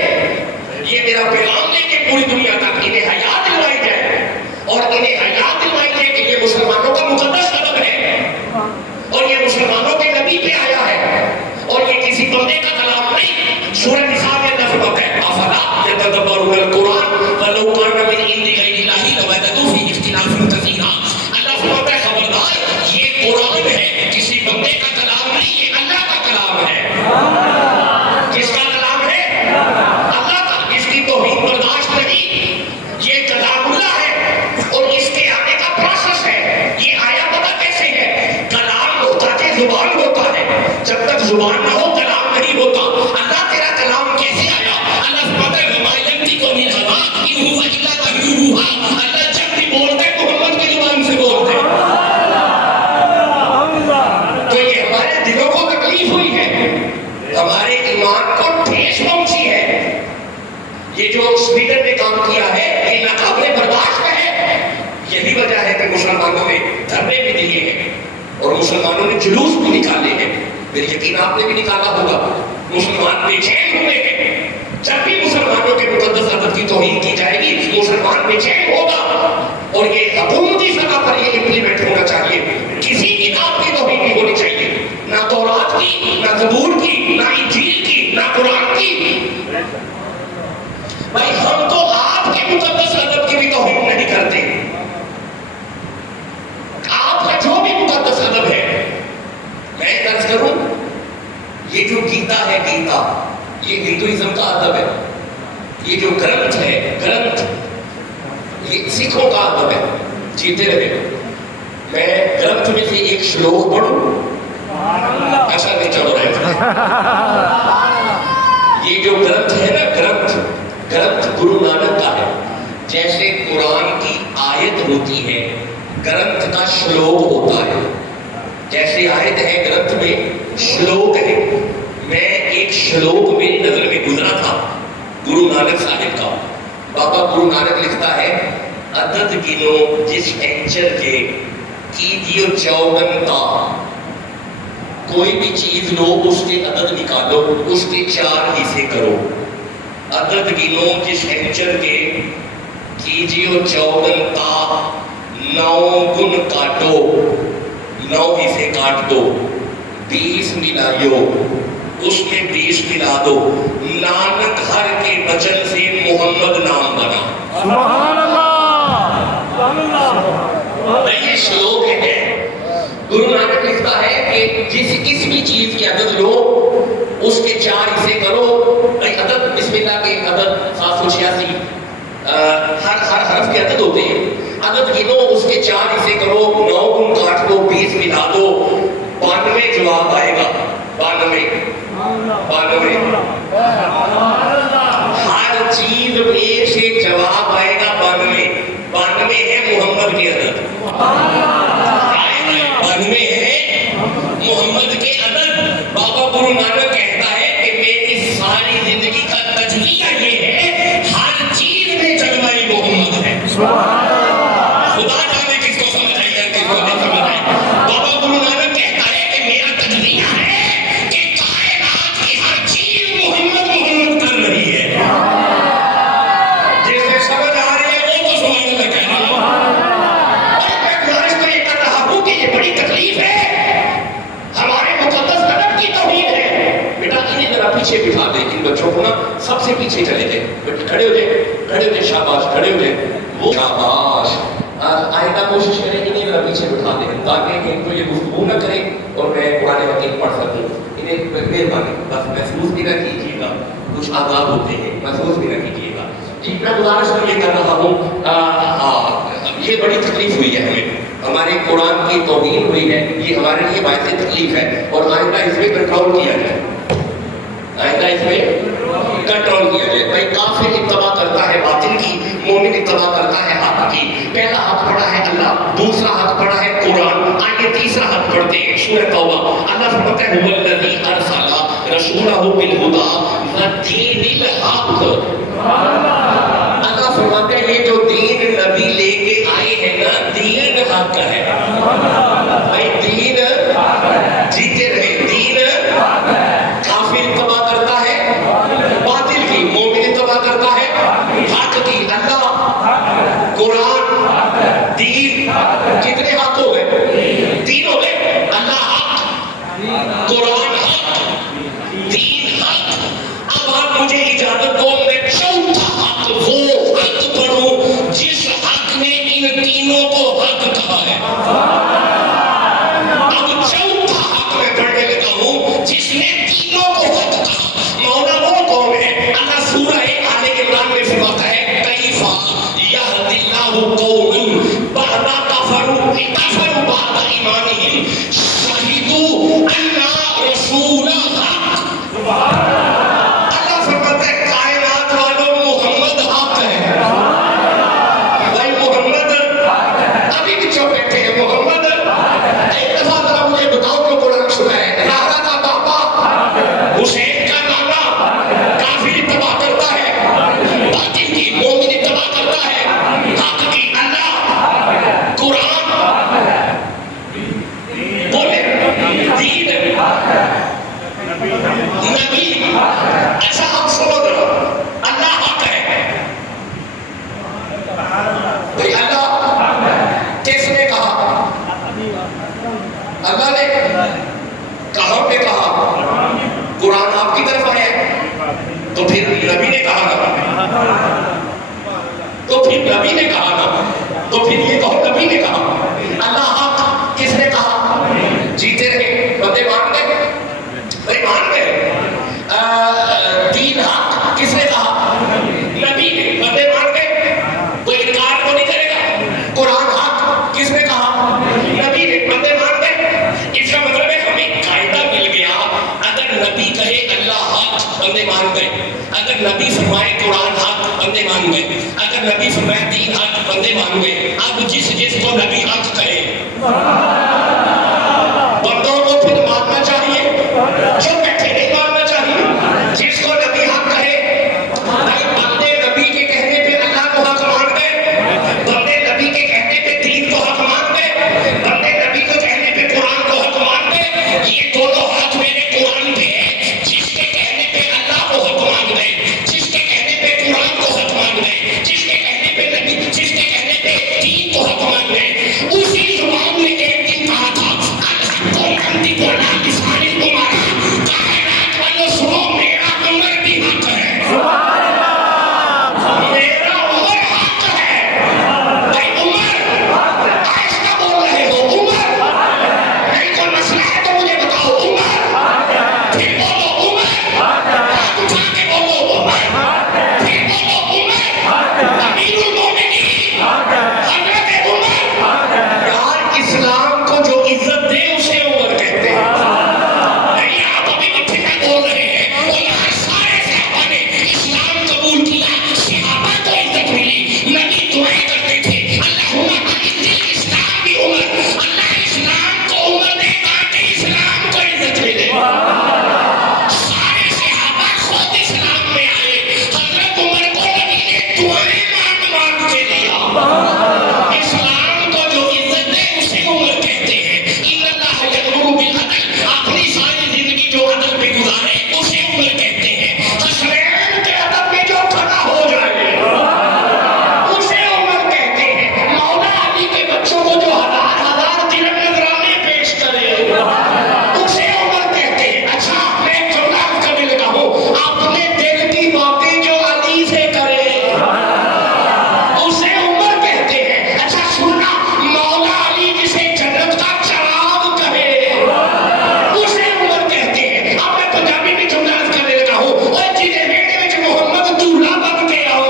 یہ میرا پیغام لے کے پوری دنیا تک انہیں حیا دلوائی جائے، اور انہیں حیا دلوائی جائے کہ یہ مسلمانوں کا مقدس قدم ہے اور یہ مسلمانوں کے نبی پہ آیا ہے اور یہ کسی بندے کا کلام نہیں۔ سورہ نساء میں اللہ فرماتا ہے افلا یتدبرون القرآن ولو کان من عند غیر اللہ لوجدوا فیہ اختلافا کثیرا۔ اللہ فرماتا ہے خبردار، یہ قرآن ہے، کسی بندے کا کلام نہیں، یہ اللہ کا کلام ہے۔ کس کا کلام ہے؟ اللہ کا۔ اس کی توہین برداشت نہیں، یہ کلام اللہ ہے اور اس کے آنے کا پروسیس ہے۔ یہ آیا پتہ کیسے ہے؟ کلام ہوتا کہ زبان ہوتا ہے، جب تک زبان نہ ہو کلام نہیں ہوتا۔ اللہ تیرا کلام کیسے آیا؟ اللہ فرماتا ہے وما ينطق عن الهوى ان هو الا وحی یوحی۔ اللہ جب بھی بولتا ہے محمد کی زبان سے بولتا ہے۔ تو یہ ہمارے دلوں کو تکلیف ہوئی ہے، ہمارے ایمان کو ٹھیس پہنچی ہے۔ یہ جو سویڈن نے کام کیا ہے یہ ناقابل برداشت ہے۔ یہی وجہ ہے کہ مسلمانوں نے دھرنے بھی دیے ہیں اور مسلمانوں نے جلوس بھی نکالے ہیں۔ میرے یقین آپ نے بھی نکالا ہوگا۔ مسلمان بے چین ہوئے ہیں۔ جب بھی مسلمانوں کے مقدس عدد کی توہین کی جائے گی مسلمان بے چین ہوگا، اور یہ حکومتی سطح پر یہ امپلیمنٹ ہونا چاہیے۔ کسی کتاب کی توہین نہیں ہونی چاہیے، نہ تورات کی، نہ زبور کی، نہ انجیل کی، نہ قرآن کی۔ بھائی ہم تو آپ کے مقدس ادب کی بھی توہین نہیں کرتے۔ آپ کا جو بھی مقدس ادب ہے، میں درج کروں، یہ جو گیتا ہے، گیتا یہ ہندوازم کا ادب ہے۔ یہ جو گرنتھ ہے، گرنتھ یہ سکھوں کا ادب ہے۔ جیتے رہے۔ میں گرنتھ میں سے ایک شلوک پڑھوں؟ اچھا نہیں چڑھ رہے۔ یہ جو گرنتھ ہے نا، گرنتھ گرو نانک کا ہے۔ جیسے قرآن کی آیت ہوتی ہے، گرنتھ کا شلوک ہوتا ہے۔ جیسے آیت ہے گرنتھ میں، شلوک ہے۔ میں ایک شلوک میری نظر میں گزرا تھا گرو نانک صاحب کا۔ بابا گرو نانک لکھتا ہے عدد گنو جس اینچر کے کیجیو چوبن کا۔ کوئی بھی چیز لو، اس کے عدد نکالو، اس کے 4 حصے کرو۔ عدد گنو جس اینچر کے کیجیو 14 کا 9 گن کاٹو، 9 حصے کاٹ دو، 20 ملائیو، اس میں 20 ملا دو۔ نانک ہر کے بچن سے محمد نام بنا۔ سبحان اللہ، سبحان اللہ۔ یہ شلوک ہے۔ گرو نانک لکھتا ہے کہ کس بھی چیز کی عدد لو، اس کے 4 حصے کرو۔ عدد بسم اللہ کے عدد 786، ہر حرف کے عدد ہوتے ہیں۔ عدد گنو، اس کے 4 حصے کرو، 9 گن کاٹ دو، 20 ملا دو، 92 جواب آئے گا۔ 92 ہر چیز میں سے جواب آئے گا 92 ہے محمد کے عدد۔ 92 ہے محمد کے عدد۔ بابا گرو نانک کہتا ہے کہ میری ساری زندگی کا تجزیہ یہ ہے، ہر چیز میں جلوہ محمد ہے۔ خدا جانے کس کو سمجھ آئی ہے، کس کو نہیں سمجھ آئی۔ بابا گرو نانک کہتا ہے کہ میرا تجزیہ ہے کہ کائنات کی ہر چیز محمد کر رہی ہے۔ جسے سمجھ آ رہی ہے وہ سبحان اللہ کہہ رہا ہے۔ اور میں گزارش تو یہ کر رہا ہوں کہ یہ بڑی تکلیف ہے، ہمارے مقدس ادب کی توہین ہے۔ بیٹا انہیں ذرا پیچھے بٹھا دے، ان بچوں کو نا سب سے پیچھے چلے جائے۔ کھڑے ہو جائے، شاباش، کھڑے ہو جائے، وہ شاباش۔ آئندہ کوشش کریں انہیں ذرا پیچھے بٹھا دیں تاکہ ان کو یہ گفتگو نہ کریں اور میں قرآن حکیم پڑھ سکوں۔ انہیں مہربانی بس محسوس بھی نہ کیجیے گا، کچھ آداب ہوتے ہیں، محسوس بھی نہ کیجیے گا۔ جی میں گزارش تو یہ کر رہا ہوں، یہ بڑی تکلیف ہوئی ہے ہمیں، ہمارے قرآن کی توہین ہوئی ہے، یہ ہمارے لیے باعث تکلیف ہے، اور آئندہ اس میں کنٹرول کیا جائے، آئندہ اس میں کنٹرول کیا جائے۔ بھائی کافر اتباع کرتا ہے باطل کی، مومن اتباع کرتا ہے حق کی۔ پہلا حق پڑھا ہے اللہ، دوسرا حق پڑھا ہے قرآن، آگے تیسرا حق پڑھتے ہیں سورہ توبہ۔ اللہ فرماتا ہے هو الذی ارسل رسولہ بالہدی ودین الحق۔ اللہ فرماتا ہے یہ جو دین نبی لے کے آئے ہیں نا، حق ہے بھائی، دین جیتے رہے، دین کافر تباہ کرتا ہے باطل کی، مومن تباہ کرتا ہے حق کی۔ اللہ، قرآن، دین، کتنے حق ہو گئے؟ تین ہو گئے۔ اللہ حق، قرآن حق، دین حق۔ اب آپ مجھے اجازت دو میں چوتھا حق، وہ حق پڑھوں جس حق نے ان تینوں کو حق کہا ہے۔ اب چوتھا حق میں پڑھنے لگا ہوں جس نے تینوں کو حق کہا۔ مولا وہ کون ہے؟ اللہ سورہ آل عمران میں فرماتا ہے کیف یہدی اللہ قوما بعد کفروا بعد ایمانہم شہدوا ان رسول حق۔ اللہ فرماتا ہے کائنات والوں محمد حق ہے۔ بھائی محمد ابھی بھی چپ بیٹھے ہیں، محمد ایک دفعہ ذرا مجھے بتاؤ جو قرآن سنا ہے۔ راہا کا بابا حسین کا نانا کافر تباہ کرتا ہے، باطل کی مومن تباہ کرتا ہے، حق کی اللہ، قرآن بولے، دین، نبی۔ ایسا ہم سمجھ رہے اللہ حق ہے۔ بھئی اللہ کس نے کہا؟ اللہ نے کہاں پہ کہا؟ قرآن آپ کی طرف آیا ہے تو پھر نبی نے کہا نا، تو پھر نبی نے کہا نا، تو پھر یہ کہو نبی نے کہا۔ اللہ حق کس نے کہا؟ جیتے رہے، بندے مان گئے، بھائی مان گئے۔ دین حق کس نے کہا؟ نبی نے، بندے مان گئے، کوئی انکار تو نہیں کرے گا۔ قرآن حق کس نے کہا؟ نبی نے، بندے مان گئے۔ اس کا مطلب ہے ہمیں قاعدہ مل گیا، اگر نبی کہے اللہ حق، بندے مان گئے۔ اگر نبی فرمائے قرآن حق، بندے مان گئے۔ اگر نبی فرمائے دین حق، بندے مان گئے۔ اب جس کو نبی حق کہے بندوں کو پھر ماننا چاہیے، جو بیٹھے نہیں ماننا چاہیے۔ جس کو نبی حق کہے، بھائی بندے نبی کے کہنے پہ اللہ کو حق مان گئے، بندے نبی کے کہنے پہ دین کو حق مان گئے، بندے نبی کو کہنے پہ قرآن کو حق مان گئے۔ یہ دونوں حق میرے قرآن پہ ہے۔ جس کے کہنے پہ اللہ کو حق مان گئے، جس کے کہنے پہ قرآن کو حق مان گئے، جس کے کہنے پہ نبی، جس کے کہنے پہ دین کو حق مان گئے۔ اسی زبان نے ایک دن کہا تھا الحق والحمد للہ بسان العمر، کائنات والوں سنو میرا عمر بھی حق ہے، میرا عمر حق ہے۔ بھائی عمر آہستہ بول رہے ہو، عمر نہیں کوئی مسئلہ ہے تو مجھے بتاؤ، عمر پھر بولو، عمر ہاتھ اٹھا کے بولو، عمر پھر بولو، عمر امیر المومنین حضرت عمر۔ یار اسلام کو جو عزت دے اسے عمر کہتے ہیں۔ نہیں آپ ابھی مٹھی میں بول رہے ہیں، اور یہاں سارے صحابہ نے اسلام قبول کیا، صحابہ کو عزت ملی، نبی دعائیں کرتے تھے اللہم اعز الاسلام بعمر، اللہ اسلام کو عمر دے تاکہ اسلام کو عزت ملے۔ سارے صحابہ خود اسلام میں آئے، حضرت عمر کو نبی نے دعائیں مانگ مانگ کے دیا۔ اسلام کو جو عزت دے اسے عمر کہتے ہیں۔ ان اللہ یأمر بالعدل، اپنی ساری زندگی جو عدل پہ گزارے اسے عمر کہتے ہیں۔ حسنین کے ادب میں جو کھڑا ہو جائے اسے عمر کہتے ہیں۔ مولا علی کے بچوں کو جو ہزار ہزار درہم نذرانے پیش کرے اسے عمر کہتے ہیں۔ اچھا میں ایک جملہ کرنے لگا ہوں، اپنے دل کی باتیں جو علی سے کرے اسے عمر کہتے ہیں۔ اچھا سننا، مولا علی جسے جنت کا چراغ کہے اسے عمر کہتے ہیں۔ اب میں پنجابی میں جملہ کرنے لگا ہوں، اور جنہیں بیٹے میں جو محمد دولہا بن کے آؤ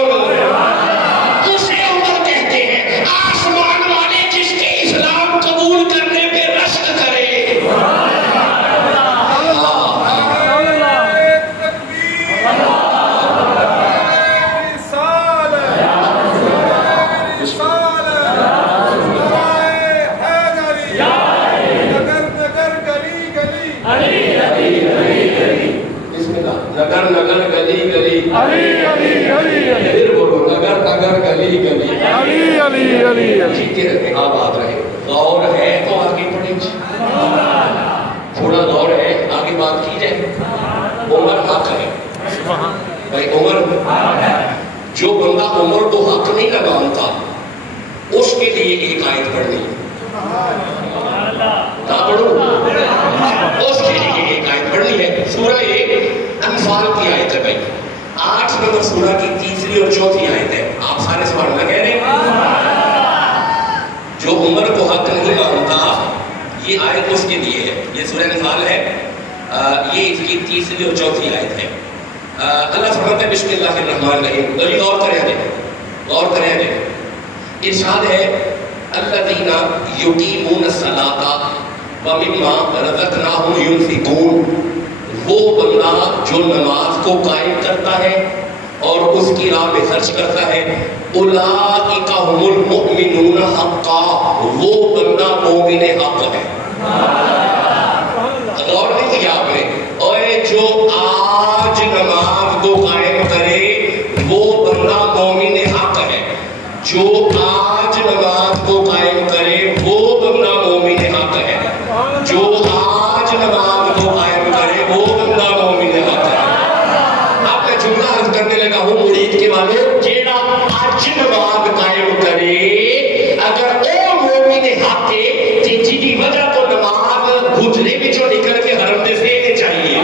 اسے عمر کہتے ہیں۔ آسمان والے جس کے اسلام قبول کرنے پہ رشک کرے نگر نگر گلی گلی پھر بولو نگر نگر گلی گلی جیتے رہے، آباد رہے۔ اس کے لیے ایک آیت پڑھنی ہے، سورہ انفال کی آیت ہے بھائی، 8 نمبر سورہ کی 3 اور 4 آیت ہے. آپ سارے سبحان اللہ کہہ رہے ہیں. جو عمر کو حق نہیں مانتا، یہ آیت اس کے لیے ہے. یہ سورہ انفال ہے، یہ اس کی 3 اور 4 آیت ہے. اللہ فرماتا ہے بسم اللہ الرحمن الرحیم. تو یہ غور کریں جی. ارشاد ہے الذین یقیمون الصلاۃ ومما رزقناہم ینفقون. وہ بندہ جو نماز کو قائم کرتا ہے اور اس کی راہ میں خرچ کرتا ہے. اولئک هم المؤمنون حقا. وہ بندہ مومن حق ہے. غور نہیں کیا آپ نے؟ اور جو آج نماز کو قائم کرے وہ بندہ مومن حق ہے. جو آج نماز کو قائم کرے وہ بندہ مومن حق ہے. جو آج نماز کو قائم کرے وہ بندہ مومن حق ہے. اب میں جملہ عرض کرنے لگا ہوں مرید کے والوں، جیڑا آج نماز قائم کرے اگر وہ مومن حق ہے کہ جی کی وجہ تو نماز گھٹنے بچوں نکل کے حرم دے سے چاہیے،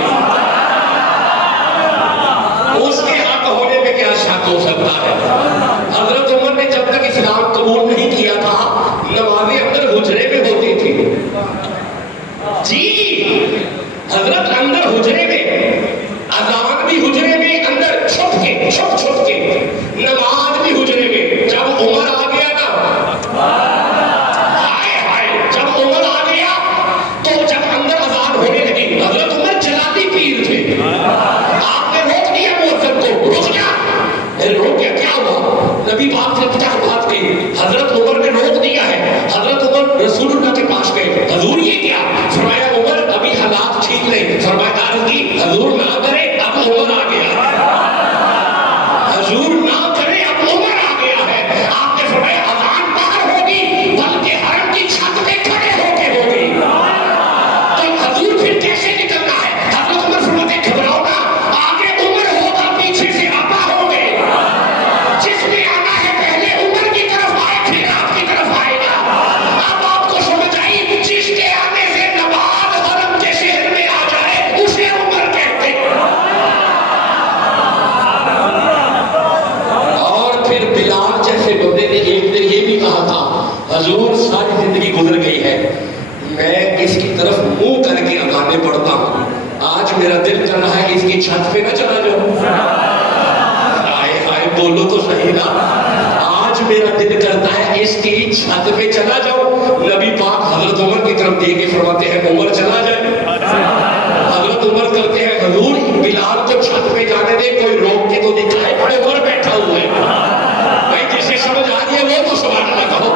اس کے حق ہونے میں کیا شک ہو سکتا ہے؟ حضرت عمر نے جب تک اسلام قبول نہیں کیا تھا نمازیں اندر حجرے میں ہوتی تھی. جی حضرت اندر حجرے میں، اذان بھی حجرے میں، اندر چھپ کے نماز بھی حجرے میں. جب عمر آ گیا نا، جب عمر آ گیا تو جب اندر اذان ہونے لگی، حضرت عمر جلالی پیر تھے، آپ نے روک دیا مؤذن کو، رک جا. روک گیا، کیا ہوا؟ نبی پاک سے کیا بات کہی؟ حضرت عمر نے روک دیا ہے. حضرت عمر رسول اللہ کے پاس گئے، حضور یہ کیا؟ فرمایا عمر ابھی حالات ٹھیک نہیں. فرمایا عرض کی حضور نہ کرے اب عمر آ گیا، حضور نہ کرے اب عمر آ گیا ہے. آپ نے فرمایا اذان باہر ہوگی بلکہ حرم کی چھت پہ کھڑے ہو کے ہوگی. تو حضور پھر کیسے نکلنا ہے؟ حضرت عمر فرماتے گھبراؤ نہ، آگے عمر ہوگا پیچھے سے آپا ہوں گے. جس نے آنا ہے پہلے عمر کی طرف آئے پھر آپ کی طرف آئے گا. اب آپ کو سمجھ آئی، جس کے آنے سے نماز حرم کے شہر میں آ جائے اسے عمر کہتے. اور پھر بلال جیسے بندے نے ایک دن یہ بھی کہا تھا حضور ساری زندگی گزر گئی ہے، میں اس کی طرف منہ کر کے اذانیں پڑھتا ہوں، آج میرا دل کر رہا ہے اس کی چھت پہ نہ چلا جاؤں. ہائے بولو تو صحیح نا، آج میرا دل کرتا ہے اس کی چھت پہ چلا جاؤں. نبی پاک حضرت عمر کی طرف دیکھ کے فرماتے ہیں عمر چلا جائے. حضرت عمر کرتے ہیں حضور بلال کو چھت پہ جانے دے، کوئی روک کے تو دکھائے، بڑے عمر بیٹھا ہوا ہے. بھائی جسے سمجھ آ رہی ہے وہ تو سبحان اللہ کہو.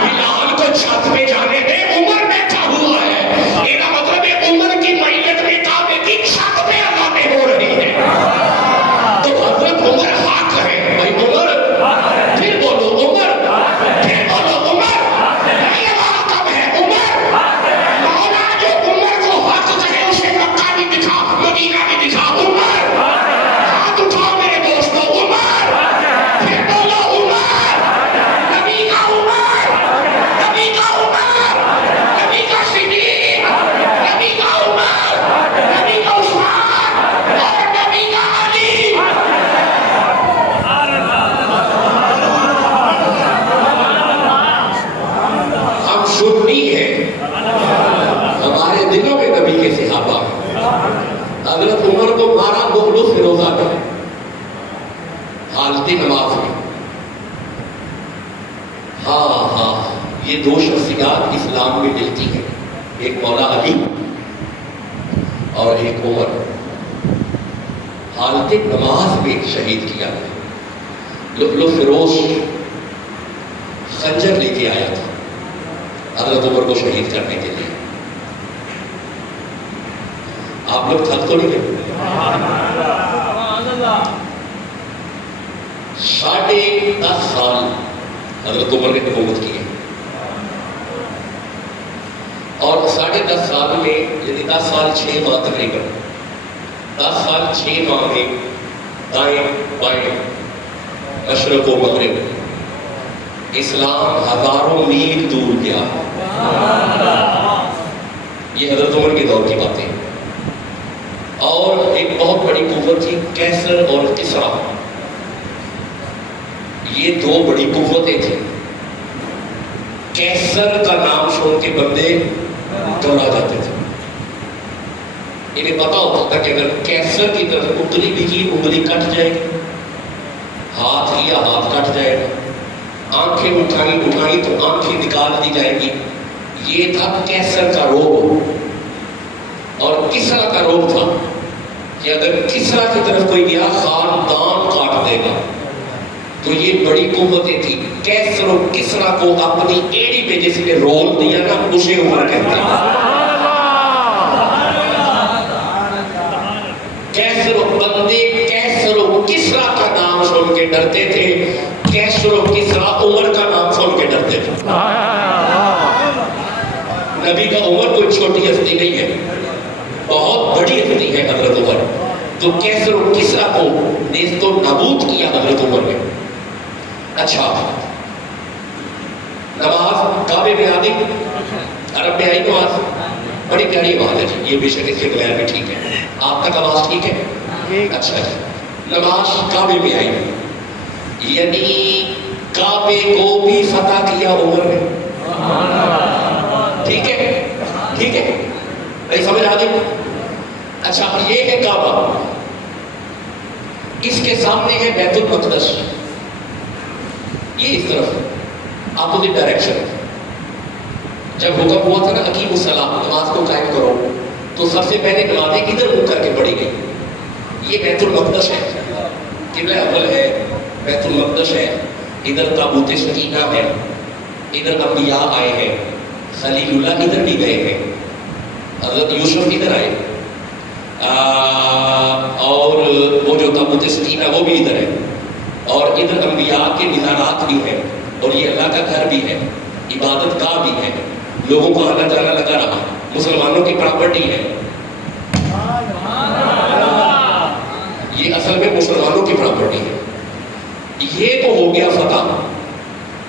بلال کو چھت پہ جانے دے، عمر بیٹھا ہوا ہے. میرا مطلب ہے عمر کی میت میں کعبے کی چھت پہ اذانیں ہو رہی ہیں. تو حضرت عمر حق ہے. بھائی عمر، پھر بولو عمر، پھر بولو عمر. یہ بات کب ہے عمر؟ مولا جو عمر کو حق کہے اسے مکہ بھی دکھا، مدینہ بھی دکھا. عمر ہاتھ اٹھاؤ میرے دوستو، عمر. پھر بولو عمر. نبی کا عمر، نبی کا عمر، نبی کا صدیق، نبی کا عمر، نبی کا عثمان اور نبی کا علی. ہم سنی ہیں، ہمارے دلوں میں نبی کے صحابہ ہیں. حضرت عمر کو مارا مخلص فیروزہ نے حالت نماز میں. ہاں یہ دو شخصیات اسلام میں ملتی ہیں، ایک مولا علی اور ایک عمر. حالت نماز میں شہید کیا ہے. لؤلؤ فیروز خنجر لے کے آیا تھا حضرت عمر کو شہید کرنے کے لیے. آپ لوگ تھک تو نہیں گئے؟ 10.5 سال حضرت عمر نے حکومت کی ہے، اور 10.5 سال میں یعنی 10 سال 6 ماہ تقریباً 10 سال 6 ماہ میں دائیں بائیں مشرق و مغرب اسلام ہزاروں میل دور گیا. یہ حضرت عمر کے دور کی باتیں. اور ایک بہت بڑی قوت تھی کیسر اور کسریٰ. یہ دو بڑی قوتیں تھیں. کیسر کا نام سن کے بندے گھبرا جاتے تھے. انہیں پتا ہوتا تھا کہ اگر کیسر کی طرف انگلی بھی کی انگلی کٹ جائے گی, ہاتھ کیا ہاتھ کٹ جائے گا, آنکھیں اٹھائی تو آنکھیں نکال دی جائے گی. یہ تھا کیسر کا روگ. اور کسریٰ کا روگ تھا کہ اگر کسریٰ کی طرف کوئی گیا خاندان کاٹ دے گا. تو یہ بڑی قوتیں تھی. کیسر و کسریٰ کو اپنی ایڑی پہ جس نے رول دیا نا اسے عمر کہتے ہیں. کیسر و بندے کیسر و کسریٰ کا نام سن کے ڈرتے تھے. کیسر و کسریٰ عمر کا نام سن کے ڈرتے تھے. نبی کا عمر کوئی چھوٹی ہستی نہیں ہے, بہت بڑی ہستی ہے حضرت عمر. تو کیسر و کسریٰ کو نیست و نابود کیا حضرت عمر نے. اچھا, نماز کعبے میں آدھی عرب میں آئی نماز, بڑی پیاری بات ہے جی. یہ بے شک اس کے بغیر بھی ٹھیک ہے. آپ تک آواز ٹھیک ہے؟ اچھا جی. نماز کعبے میں آئی, یعنی کعبے کو بھی فتح کیا عمر نے. ٹھیک ہے, ٹھیک ہے, نہیں سمجھ آ گئی؟ اچھا, یہ ہے کعبہ, اس کے سامنے ہے بیت المقدس. یہ اس طرف اپوزٹ ڈائریکشن. جب حکم ہوا تھا نا اقیم الصلاۃ, نماز کو قائم کرو, تو سب سے پہلے نمازیں ادھر منہ کر کے پڑھی گئی. یہ بیت المقدس ہے, قبلہ اول ہے, بیت المقدس ہے. ادھر تابوت سکینہ ہے, ادھر انبیاء آئے ہیں, خلیل اللہ ادھر بھی گئے ہیں, حضرت یوسف ادھر آئے, اور وہ جو تابوت سکینہ وہ بھی ادھر ہے, اور ادھر انبیاء کے مزارات بھی ہیں, اور یہ اللہ کا گھر بھی ہے, عبادت گاہ بھی ہے, لوگوں کو آنا جانا لگا رہا, مسلمانوں کی پراپرٹی ہے. یہ اصل میں مسلمانوں کی پراپرٹی ہے. یہ تو ہو گیا فتح,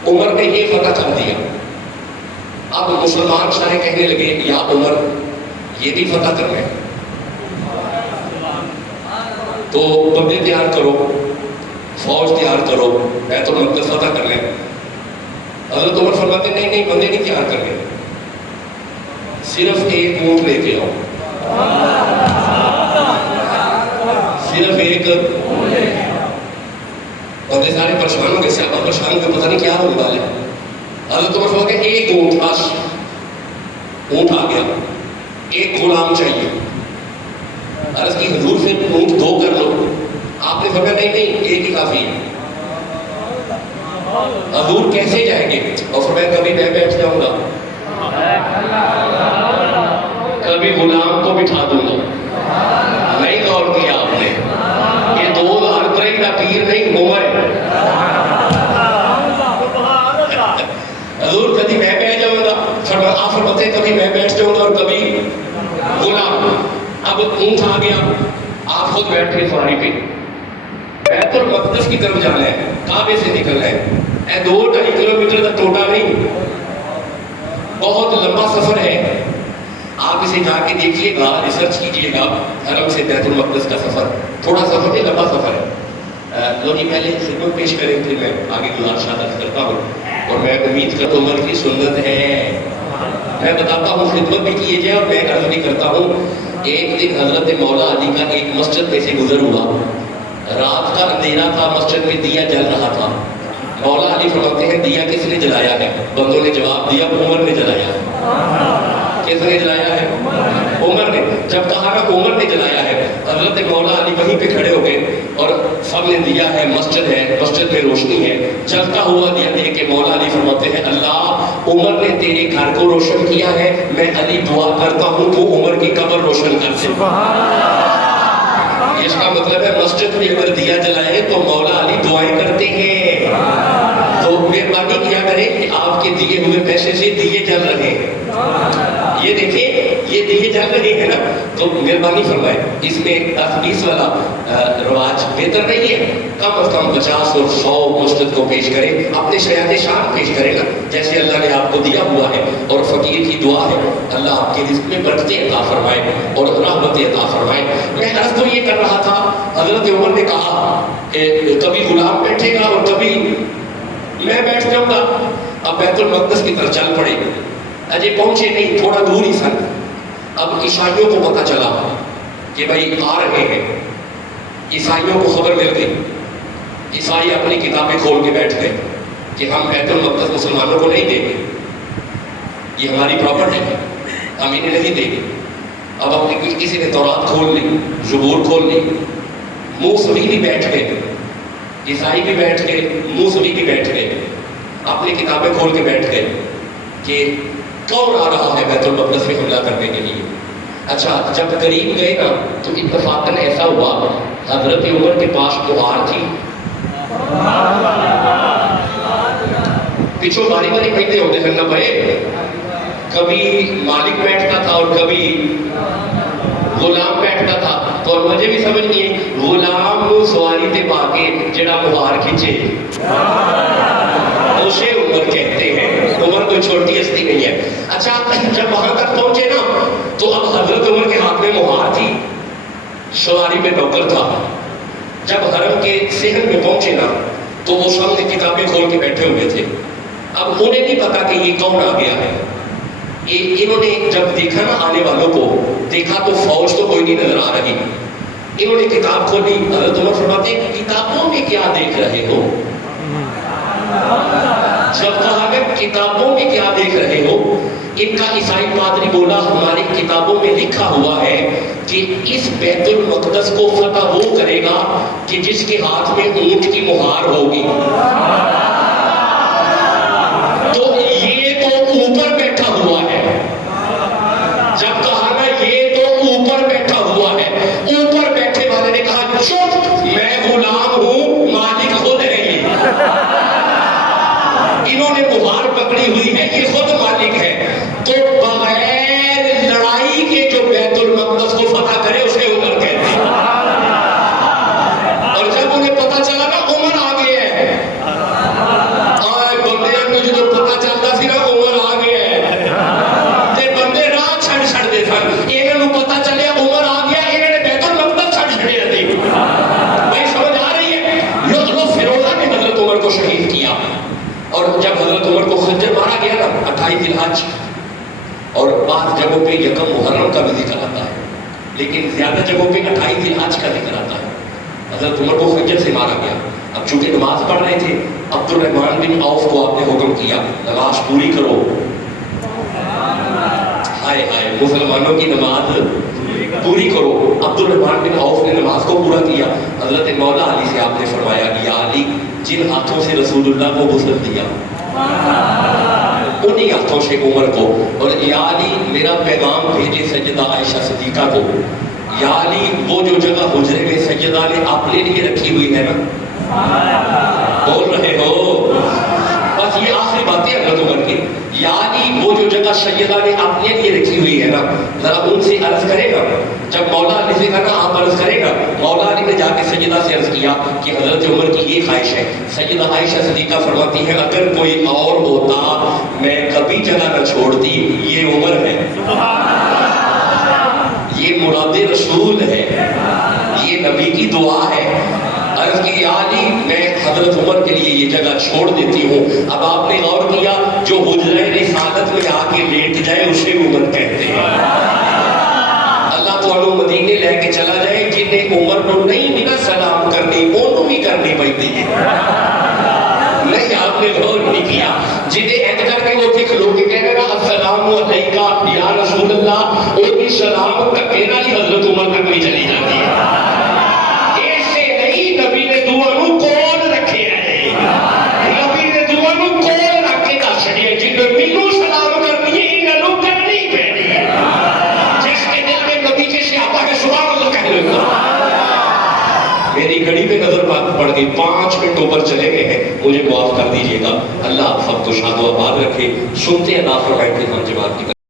عمر نے یہ فتح کر دیا. اب مسلمان سارے کہنے لگے یا عمر یہ بھی فتح کرنا ہے, تو بندے تیار کرو, فوج تیار کرو, بیت المقدس فتح کر لیں. حضرت عمر فرماتے نہیں نہیں, بندے نہیں تیار کرنے, صرف ایک اونٹ لے کے آؤ, صرف ایک. بندے سارے پریشان ہو گئے, صحابہ پریشان ہو گئے, پتہ نہیں کیا ہونے والا ہے. حضرت عمر فرماتے ایک اونٹ, بس اونٹ آ گیا, ایک غلام چاہیے. عرض کی حضور سے اونٹ دو کر لو. آپ نے فرمایا نہیں نہیں, ایک ہی کافی ہے. حضور کیسے جائیں گے؟ اور فرمایا کبھی میں بیٹھ جاؤں گا, کبھی غلام کو بٹھا دوں گا. نہیں غور کیا آپ نے, یہ 2000 ترین کا پیر نہیں, عمر ہے. حضور کبھی میں بیٹھ جاؤں گا, آپ فرماتے کبھی میں بیٹھ جاؤں گا اور کبھی غلام. اب اونٹ آ گیا, آپ خود بیٹھ کے سواری پہ بیت المقدس کی طرف جانا ہے, کعبے سے نکلنا ہے. 2-2.5 کلومیٹر کا ٹوٹا نہیں, بہت لمبا سفر ہے. آپ اسے جا کے دیکھیے گا, ریسرچ کیجیے گا. حرم سے بیت المقدس کا سفر تھوڑا سفر نہیں, لمبا سفر ہے. لوگ پہلے خدمت پیش کریں پھر میں آگے گزارشات کرتا ہوں. اور میں امید کرتا ہوں عمر کی سنت ہے, میں بتاتا ہوں خدمت بھی کیے جائے. اور میں عرض بھی کرتا ہوں, ایک دن حضرت مولا علی کا ایک مسجد میں سے گزر ہوا, رات کا اندھیرا تھا, مسجد میں دیا جل رہا تھا. مولا علی فرماتے ہیں دیا کس نے جلایا ہے؟ بندوں نے جواب دیا عمر نے جلایا. کس نے جلایا ہے؟ عمر نے. جب کہا نا عمر نے جلایا ہے, حضرت مولا علی وہیں پہ کھڑے ہو گئے اور سب نے دیا ہے, مسجد ہے, مسجد میں روشنی ہے, جلتا ہوا دیا دیکھ کے مولا علی فرماتے ہیں اللہ عمر نے تیرے گھر کو روشن کیا ہے, میں علی دعا کرتا ہوں تو عمر کی قبر روشن کر دے. اس کا مطلب ہے مسجد میں اگر دیا جلائے تو مولا علی دعائیں کرتے ہیں. تو مہربانی کیا کریں کہ آپ کے دیے ہوئے پیسے سے دیے جل رہے ہیں, یہ دیکھیں یہ دیے جل رہے ہیں نا, تو مہربانی فرمائے. اس میں 10-20 والا رواج بہتر نہیں ہے, کم از کم 50 اور 100 مسجد کو پیش کریں, اپنے شیاد شان پیش کریں نا, جیسے اللہ نے آپ کو دیا ہوا ہے. اور فقیر کی دعا ہے اللہ آپ کے رزق میں برکتیں عطا فرمائے اور رحمتیں عطا فرمائے. میں عرض تو یہ کر رہا تھا، حضرت عمر نے کہا کہ کبھی غلام بیٹھے گا اور کبھی میں بیٹھ جاؤں گا. اب بیت المقدس کی طرف چل پڑے، اجے پہنچے نہیں، تھوڑا دور ہی سن. اب عیسائیوں کو پتہ چلا کہ بھائی آ رہے ہیں. عیسائیوں کو خبر مل گئی. عیسائی اپنی کتابیں کھول کے بیٹھ گئے کہ ہم بیت المقدس مسلمانوں کو نہیں دیں گے، یہ ہماری پراپرٹی ہے، ہم انہیں نہیں دیں گے. اب اپنی کسی نے تورات کھول لی، زبور کھول لی. موسوی بھی بیٹھ گئے، عیسائی بھی بیٹھ گئے، موسوی بھی بیٹھ گئے، اپنی کتابیں کھول کے بیٹھ گئے کہ کون آ رہا ہے بیت المقدس میں حملہ کرنے کے لیے. اچھا جب قریب گئے نا تو اتفاقاً ایسا ہوا حضرت عمر کے پاس مہار تھی. پیچھو باری باری بیٹھتے ہوتے ہیں نا بھائی، کبھی مالک بیٹھتا تھا اور کبھی غلام بیٹھتا تھا. تو مجھے بھی سمجھ نہیں ہے، غلام کو سواری تے پا کے جڑا مہار کھینچے اسے عمر کہتے ہیں. عمر کوئی چھوٹی ہستی نہیں ہے. اچھا جب وہاں تک پہنچے نا تو اب حضرت عمر کے ہاتھ میں مہار تھی، سواری پہ نوکر تھا. جب حرم کے صحن میں پہنچے نا تو وہ سامنے کتابیں کھول کے بیٹھے ہوئے تھے. اب انہیں نہیں پتا کہ یہ کون آ گیا ہے. انہوں نے جب دیکھا نا آنے والوں کو، دیکھا تو فوج تو کوئی نہیں نظر آ رہی. انہوں نے کتاب کھولی. حضرت عمر فرماتے ہیں کتابوں میں کیا دیکھ رہے ہو؟ جب کہا کہ کتابوں میں کیا دیکھ رہے ہو، ان کا عیسائی پادری بولا ہماری کتابوں میں لکھا ہوا ہے کہ اس بیت المقدس کو فتح وہ کرے گا کہ جس کے ہاتھ میں اونٹ کی مہار ہوگی. تو یہ تو اوپر بیٹھا ہوا ہے. جب کہا نا یہ تو اوپر بیٹھا ہوا ہے، اوپر بیٹھے والے نے کہا چپ، میں غلام ہوں، مالک خود ہے. انہوں نے مہار پکڑی ہوئی ہے، یہ خود مالک ہے. تو بغیر لڑائی کے جو بیت المقدس کو فتح کرے اسے عمر کہتے ہیں. اور جب انہیں پتا چلا نا عمر آ گیا ہے، آئے بندے مجھے تو پتا چلتا سی نا عمر آ گیا ہے، تے بندے راہ چھڑ چھڑ دے سن. انہوں نے پتا چلے عمر آ گیا، انہوں نے بیت المقدس چھڑ چھڑے رہتے. بھائی سمجھ آ رہی ہے؟ لو فیروزہ نے حضرت عمر کو شہید کیا. اور جب حضرت عمر کو خنجر مارا گیا نا 28 ذی الحج، اور بعض جگہوں پہ یکم محرم کا بھی ذکر آتا ہے، لیکن زیادہ جگہوں پہ 28 ذی الحج کا ذکر آتا ہے. حضرت عمر کو خنجر سے مارا گیا. اب چونکہ نماز پڑھ رہے تھے، عبد الرحمن بن عوف کو آپ نے حکم کیا نماز پوری کرو. ہائے ہائے، مسلمانوں کی نماز پوری کرو. عبد الرحمن بن عوف نے نماز کو پورا کیا. حضرت مولا علی سے آپ نے فرمایا یا علی، جن ہاتھوں سے رسول اللہ کو غسل دیا انہی ہاتھوں سے عمر کو، اور یا علی میرا پیغام بھیجے سیدہ عائشہ صدیقہ کو. یا علی وہ جو جگہ حجرے میں سیدہ نے اپنے لیے رکھی ہوئی ہے نا، بول رہے ہو؟ بس یہ آخری باتیں حضرت عمر کی. یا علی وہ جو جگہ سیدہ نے اپنے لیے رکھی ہوئی ہے نا، ذرا ان سے عرض کرے گا. جب مولا علی سے کہا آپ عرض کرے گا، مولا علی نے جا کے سیدہ سے عرض کیا کہ حضرت عمر کی یہ خواہش ہے. سیدہ عائشہ صدیقہ فرماتی ہے اگر کوئی اور ہوتا میں کبھی جگہ نہ چھوڑتی. یہ عمر ہے، یہ مراد رسول ہے، یہ نبی کی دعا ہے. عرض کی یا علی میں حضرت عمر کے لیے یہ جگہ چھوڑ دیتی ہوں. اب آپ نے غور کیا جو حجرہ رسالت میں آ کے لیٹ جائے اسے عمر کہتے ہیں. اللہ تعالیٰ مدینے لے کے چلا جائے، جنہیں عمر کو نہیں بھی نہ سلام کرنی انہوں بھی کرنی پڑتی ہے. نہیں آپ نے غور نہیں کیا، جنہیں ایڈ کر کے وہ دیکھ لو کہ کہنے گا السلام علیکہ یا رسول اللہ، وہ بھی سلام کرنے نہ ہی حضرت عمر تک نہیں چلی جاتی ہے. ایسے نہیں، نبی نے دعا نو کون رکھے ہے، نبی نے دعا نو کون رکھ کے دس چھڑی، جنہیں مینوں سلام کرنی ہے انہوں کرنی پڑنی ہے. جس کے دل میں نبی کے سیاپا کے سبحان اللہ کہہ لیتا. میری گھڑی پہ نظر پڑ گئی، 5 منٹ اوپر چلے گئے ہیں، مجھے معاف کر دیجئے گا. اللہ آپ سب کو شاد و آباد رکھے. سنتے اللہ فرمائے کہ ہم جماعت کی